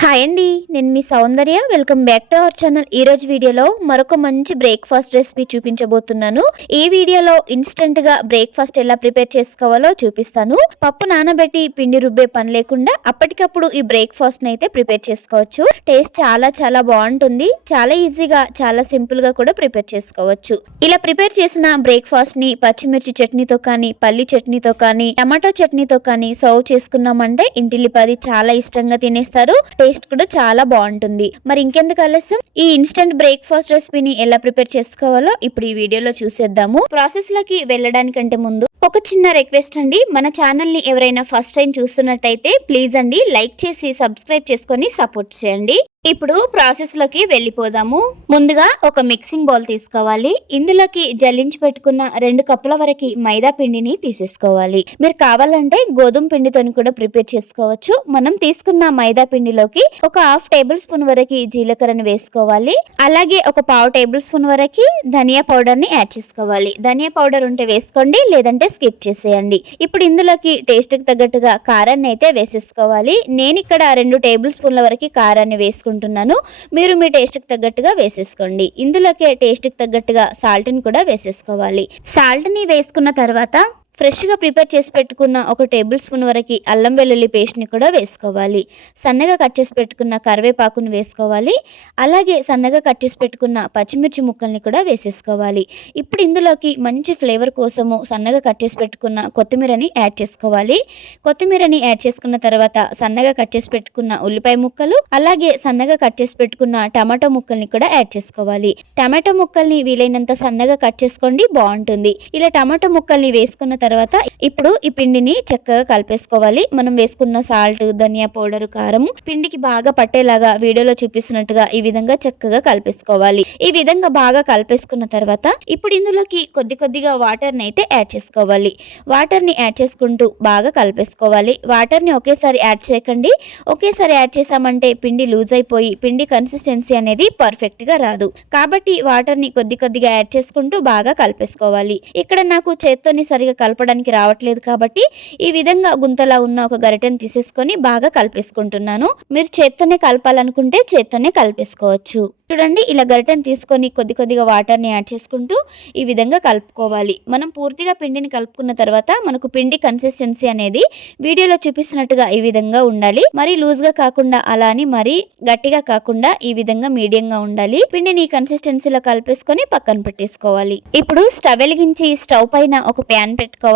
Hi అండి నేను మీ Soundarya. Welcome back to our channel. ఈ రోజు వీడియోలో మరొక మంచి బ్రేక్ఫాస్ట్ రెసిపీ చూపించబోతున్నాను. ఈ వీడియోలో ఇన్స్టెంట్గా బ్రేక్ఫాస్ట్ ఎలా ప్రిపేర్ చేసుకోవాలో చూపిస్తాను. పప్పు నానబెట్టి పిండి రుబ్బే పని లేకుండా అప్పటికప్పుడు ఈ బ్రేక్ఫాస్ట్ అయితే ప్రిపేర్ చేసుకోవచ్చు. టేస్ట్ చాలా చాలా బాగుంటుంది. చాలా ఈజీగా చాలా సింపుల్గా కూడా ప్రిపేర్ చేసుకోవచ్చు. ఇలా ప్రిపేర్ చేసిన బ్రేక్ఫాస్ట్ని పచ్చిమిర్చి చట్నీతో కానీ పల్లి చట్నీతో కానీ టమాటో చట్నీతో కానీ సర్వ్ చేసుకున్నామంటే ఇంటిల్లిపాది చాలా ఇష్టంగా తినేస్తారు. టేస్ట్ కూడా చాలా బాగుంటుంది. మరి ఇంకెందుకు ఆలస్యం? ఈ ఇన్స్టెంట్ బ్రేక్ఫాస్ట్ రెసిపీని ఎలా ప్రిపేర్ చేసుకోవాలో ఇప్పుడు ఈ వీడియోలో చూసేద్దాము. ప్రాసెస్లోకి వెళ్ళడానికంటే ముందు ఒక చిన్న రిక్వెస్ట్ అండి. మన ఛానల్ని ఎవరైనా ఫస్ట్ టైం చూస్తున్నట్టయితే ప్లీజ్ అండి లైక్ చేసి సబ్స్క్రైబ్ చేసుకొని సపోర్ట్ చేయండి. ఇప్పుడు ప్రాసెస్లోకి వెళ్ళిపోదాము. ముందుగా ఒక మిక్సింగ్ బౌల్ తీసుకోవాలి. ఇందులోకి జల్లించి పెట్టుకున్న రెండు కప్పుల వరకు మైదా పిండిని తీసేసుకోవాలి. మీరు కావాలంటే గోధుమ పిండితోని కూడా ప్రిపేర్ చేసుకోవచ్చు. మనం తీసుకున్న మైదా పిండిలోకి ఒక హాఫ్ టేబుల్ స్పూన్ వరకు జీలకర్రను వేసుకోవాలి. అలాగే ఒక పావు టేబుల్ స్పూన్ వరకు ధనియా పౌడర్ని యాడ్ చేసుకోవాలి. ధనియా పౌడర్ ఉంటే వేసుకోండి లేదంటే స్కిప్ చేసేయండి. ఇప్పుడు ఇందులోకి టేస్ట్కి తగ్గట్టుగా కారాన్ని అయితే వేసేసుకోవాలి. నేను ఇక్కడ రెండు టేబుల్ స్పూన్ల వరకు కారాన్ని వేసుకుంటున్నాను. మీరు మీ టేస్ట్కి తగ్గట్టుగా వేసేసుకోండి. ఇందులోకే టేస్ట్కి తగ్గట్టుగా సాల్ట్ని కూడా వేసేసుకోవాలి. సాల్ట్ని వేసుకున్న తర్వాత ఫ్రెష్గా ప్రిపేర్ చేసి పెట్టుకున్న ఒక టేబుల్ స్పూన్ వరకు అల్లం వెల్లుల్లి పేస్ట్ని కూడా వేసుకోవాలి. సన్నగా కట్ చేసి పెట్టుకున్న కరివేపాకుని వేసుకోవాలి. అలాగే సన్నగా కట్ చేసి పెట్టుకున్న పచ్చిమిర్చి ముక్కల్ని కూడా వేసేసుకోవాలి. ఇప్పుడు ఇందులోకి మంచి ఫ్లేవర్ కోసము సన్నగా కట్ చేసి పెట్టుకున్న కొత్తిమీరని యాడ్ చేసుకోవాలి. కొత్తిమీరని యాడ్ చేసుకున్న తర్వాత సన్నగా కట్ చేసి పెట్టుకున్న ఉల్లిపాయ ముక్కలు అలాగే సన్నగా కట్ చేసి పెట్టుకున్న టమాటో ముక్కల్ని కూడా యాడ్ చేసుకోవాలి. టమాటో ముక్కల్ని వీలైనంత సన్నగా కట్ చేసుకోండి బాగుంటుంది. ఇలా టమాటో ముక్కల్ని వేసుకున్న తర్వాత తర్వాత ఇప్పుడు ఈ పిండిని చక్కగా కలిపేసుకోవాలి. మనం వేసుకున్న సాల్ట్ ధనియా పౌడర్ కారం పిండికి బాగా పట్టేలాగా వీడియోలో చూపిస్తున్నట్టుగా ఈ విధంగా చక్కగా కలిపేసుకోవాలి. ఈ విధంగా బాగా కలిపేసుకున్న తర్వాత ఇప్పుడు ఇందులోకి కొద్ది కొద్దిగా వాటర్ని అయితే యాడ్ చేసుకోవాలి. వాటర్ని యాడ్ చేసుకుంటూ బాగా కలిపేసుకోవాలి. వాటర్ని ఒకేసారి యాడ్ చేయకండి. ఒకేసారి యాడ్ చేసామంటే పిండి లూజ్ అయిపోయి పిండి కన్సిస్టెన్సీ అనేది పర్ఫెక్ట్గా రాదు. కాబట్టి వాటర్ని కొద్ది కొద్దిగా యాడ్ చేసుకుంటూ బాగా కలిపేసుకోవాలి. ఇక్కడ నాకు చేత్తోని సరిగా కలపడానికి రావట్లేదు కాబట్టి ఈ విధంగా గుంతలా ఉన్న ఒక గరిటెను తీసేసుకొని బాగా కలిపేసుకుంటున్నాను. మీరు చేత్తోనే కలపాలనుకుంటే చేత్తోనే కలిపేసుకోవచ్చు. చూడండి ఇలా గరిటెను తీసుకొని కొద్ది కొద్దిగా వాటర్ని యాడ్ చేసుకుంటూ ఈ విధంగా కలుపుకోవాలి. మనం పూర్తిగా పిండిని కలుపుకున్న తర్వాత మనకు పిండి కన్సిస్టెన్సీ అనేది వీడియోలో చూపిస్తున్నట్టుగా ఈ విధంగా ఉండాలి. మరి లూజ్గా కాకుండా అలా అని మరీ గట్టిగా కాకుండా ఈ విధంగా మీడియంగా ఉండాలి. పిండిని ఈ కన్సిస్టెన్సీలో కలిపేసుకొని పక్కన పెట్టేసుకోవాలి. ఇప్పుడు స్టవ్ వెలిగించి స్టవ్ పైన ఒక ప్యాన్ పెట్టుకోవాలి.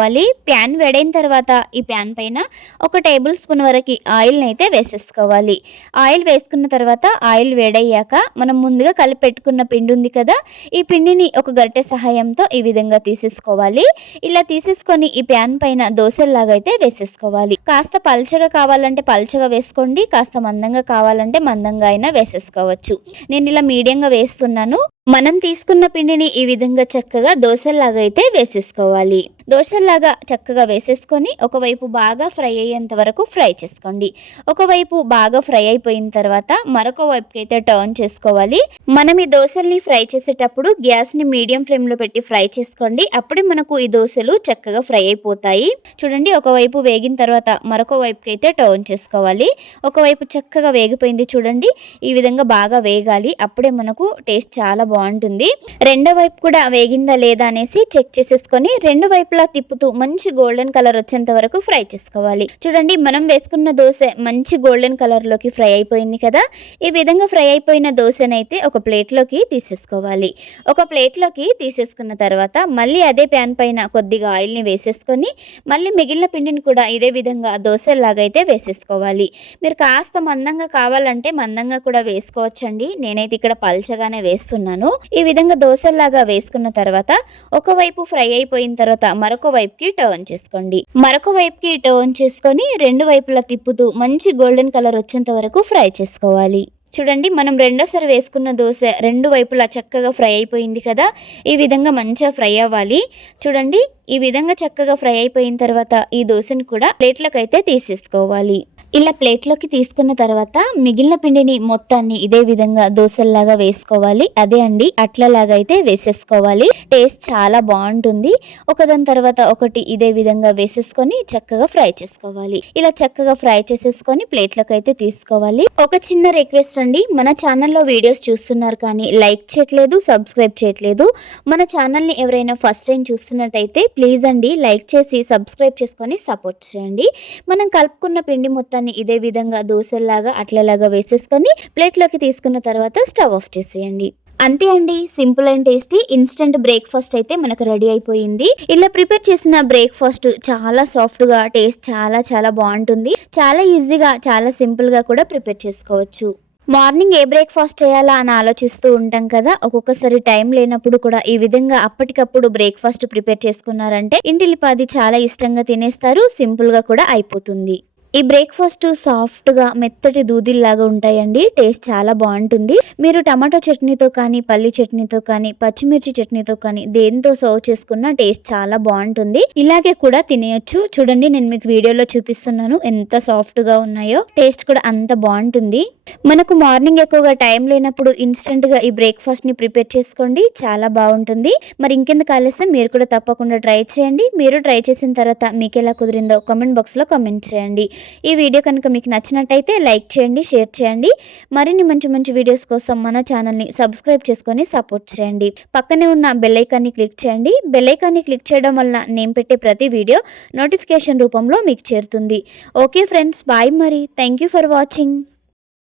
ప్యాన్ వేడైన తర్వాత ఈ ప్యాన్ పైన ఒక టేబుల్ స్పూన్ వరకు ఆయిల్ని అయితే వేసేసుకోవాలి. ఆయిల్ వేసుకున్న తర్వాత ఆయిల్ వేడయ్యాక మనం ముందుగా కలిపెట్టుకున్న పిండి ఉంది కదా ఈ పిండిని ఒక గరిటె సహాయంతో ఈ విధంగా తీసేసుకోవాలి. ఇలా తీసేసుకొని ఈ ప్యాన్ పైన దోశల్లాగా అయితే వేసేసుకోవాలి. కాస్త పల్చగా కావాలంటే పల్చగా వేసుకోండి కాస్త మందంగా కావాలంటే మందంగా అయినా వేసేసుకోవచ్చు. నేను ఇలా మీడియంగా వేస్తున్నాను. మనం తీసుకున్న పిండిని ఈ విధంగా చక్కగా దోశల్లాగా అయితే వేసేసుకోవాలి. దోశల్లాగా చక్కగా వేసేసుకొని ఒకవైపు బాగా ఫ్రై అయ్యేంత వరకు ఫ్రై చేసుకోండి. ఒకవైపు బాగా ఫ్రై అయిపోయిన తర్వాత మరొక వైపుకి అయితే టర్న్ చేసుకోవాలి. మనం ఈ దోశల్ని ఫ్రై చేసేటప్పుడు గ్యాస్ని మీడియం ఫ్లేమ్లో పెట్టి ఫ్రై చేసుకోండి. అప్పుడే మనకు ఈ దోశలు చక్కగా ఫ్రై అయిపోతాయి. చూడండి ఒకవైపు వేగిన తర్వాత మరొక వైపుకి అయితే టర్న్ చేసుకోవాలి. ఒకవైపు చక్కగా వేగిపోయింది చూడండి ఈ విధంగా బాగా వేగాలి. అప్పుడే మనకు టేస్ట్ చాలా బాగుంటుంది. రెండో వైపు కూడా వేగిందా లేదా అనేసి చెక్ చేసేసుకొని రెండు వైపులా తిప్పుతూ మంచి గోల్డెన్ కలర్ వచ్చేంత వరకు ఫ్రై చేసుకోవాలి. చూడండి మనం వేసుకున్న దోశ మంచి గోల్డెన్ కలర్లోకి ఫ్రై అయిపోయింది కదా. ఈ విధంగా ఫ్రై అయిపోయిన దోశనైతే ఒక ప్లేట్లోకి తీసేసుకోవాలి. ఒక ప్లేట్లోకి తీసేసుకున్న తర్వాత మళ్ళీ అదే ప్యాన్ పైన కొద్దిగా ఆయిల్ని వేసేసుకొని మళ్ళీ మిగిలిన పిండిని కూడా ఇదే విధంగా దోశలాగా అయితే వేసేసుకోవాలి. మీరు కాస్త మందంగా కావాలంటే మందంగా కూడా వేసుకోవచ్చండి. నేనైతే ఇక్కడ పల్చగానే వేస్తున్నాను. ఈ విధంగా దోశల్లాగా వేసుకున్న తర్వాత ఒకవైపు ఫ్రై అయిపోయిన తర్వాత మరొక వైపుకి టర్న్ చేసుకోండి. మరొక వైపుకి టర్న్ చేసుకొని రెండు వైపులా తిప్పుతూ మంచి గోల్డెన్ కలర్ వచ్చేంత వరకు ఫ్రై చేసుకోవాలి. చూడండి మనం రెండోసారి వేసుకున్న దోశ రెండు వైపులా చక్కగా ఫ్రై అయిపోయింది కదా? ఈ విధంగా మంచిగా ఫ్రై అవ్వాలి. చూడండి ఈ విధంగా చక్కగా ఫ్రై అయిపోయిన తర్వాత ఈ దోశను కూడా ప్లేట్లకు అయితే తీసేసుకోవాలి. ఇలా ప్లేట్లోకి తీసుకున్న తర్వాత మిగిలిన పిండిని మొత్తాన్ని ఇదే విధంగా దోశల్లాగా వేసుకోవాలి. అదే అండి అట్లలాగా అయితే వేసేసుకోవాలి. టేస్ట్ చాలా బాగుంటుంది. ఒకదాని తర్వాత ఒకటి ఇదే విధంగా వేసేసుకొని చక్కగా ఫ్రై చేసుకోవాలి. ఇలా చక్కగా ఫ్రై చేసేసుకొని ప్లేట్లోకి అయితే తీసుకోవాలి. ఒక చిన్న రిక్వెస్ట్ అండి మన ఛానల్లో వీడియోస్ చూస్తున్నారు కానీ లైక్ చేయట్లేదు సబ్స్క్రైబ్ చేయట్లేదు. మన ఛానల్ని ఎవరైనా ఫస్ట్ టైం చూస్తున్నట్టయితే ప్లీజ్ అండి లైక్ చేసి సబ్స్క్రైబ్ చేసుకొని సపోర్ట్ చేయండి. మనం కలుపుకున్న పిండి మొత్తాన్ని ఇదే విధంగా దోశల్లాగా అట్లలాగా వేసేసుకొని ప్లేట్లోకి తీసుకున్న తర్వాత స్టవ్ ఆఫ్ చేసేయండి. అంతే అండి. Simple and tasty instant breakfast అయితే మనకు రెడీ అయిపోయింది. ఇలా ప్రిపేర్ చేసిన బ్రేక్ఫాస్ట్ చాలా సాఫ్ట్గా టేస్ట్ చాలా చాలా బాగుంటుంది. చాలా ఈజీగా చాలా సింపుల్గా కూడా ప్రిపేర్ చేసుకోవచ్చు. మార్నింగ్ ఏ బ్రేక్ఫాస్ట్ చేయాలా అని ఆలోచిస్తూ ఉంటాం కదా. ఒక్కొక్కసారి టైం లేనప్పుడు కూడా ఈ విధంగా అప్పటికప్పుడు బ్రేక్ఫాస్ట్ ప్రిపేర్ చేసుకున్నారంటే ఇంటిలిపాది చాలా ఇష్టంగా తినేస్తారు. సింపుల్గా కూడా అయిపోతుంది. ఈ బ్రేక్ఫాస్ట్ సాఫ్ట్గా మెత్తటి దూదిల్లాగా ఉంటాయండి. టేస్ట్ చాలా బాగుంటుంది మీరు టమాటో చట్నీతో కానీ పల్లి చట్నీతో కానీ పచ్చిమిర్చి చట్నీతో కానీ దేనితో సర్వ్ చేసుకున్న టేస్ట్ చాలా బాగుంటుంది ఇలాగే కూడా తినేయచ్చు. చూడండి నేను మీకు వీడియోలో చూపిస్తున్నాను ఎంత సాఫ్ట్గా ఉన్నాయో. టేస్ట్ కూడా అంత బాగుంటుంది మనకు మార్నింగ్ ఎక్కువగా టైం లేనప్పుడు ఇన్స్టెంట్గా ఈ బ్రేక్ఫాస్ట్ని ప్రిపేర్ చేసుకోండి. చాలా బాగుంటుంది మరి ఇంకెందుకు ఆలస్యం? మీరు కూడా తప్పకుండా ట్రై చేయండి. మీరు ట్రై చేసిన తర్వాత మీకు ఎలా కుదిరిందో కామెంట్ బాక్స్లో కామెంట్ చేయండి. ఈ వీడియో కనుక మీకు నచ్చినట్టయితే లైక్ చేయండి షేర్ చేయండి. మరిన్ని మంచి మంచి వీడియోస్ కోసం మన ఛానల్ని సబ్స్క్రైబ్ చేసుకొని సపోర్ట్ చేయండి. పక్కనే ఉన్న బెల్లైకాన్ని క్లిక్ చేయండి. బెల్లైకాన్ని క్లిక్ చేయడం వల్ల నేను పెట్టే ప్రతి వీడియో నోటిఫికేషన్ రూపంలో మీకు చేరుతుంది. ఓకే ఫ్రెండ్స్ బాయ్ మరి. Thank you for watching.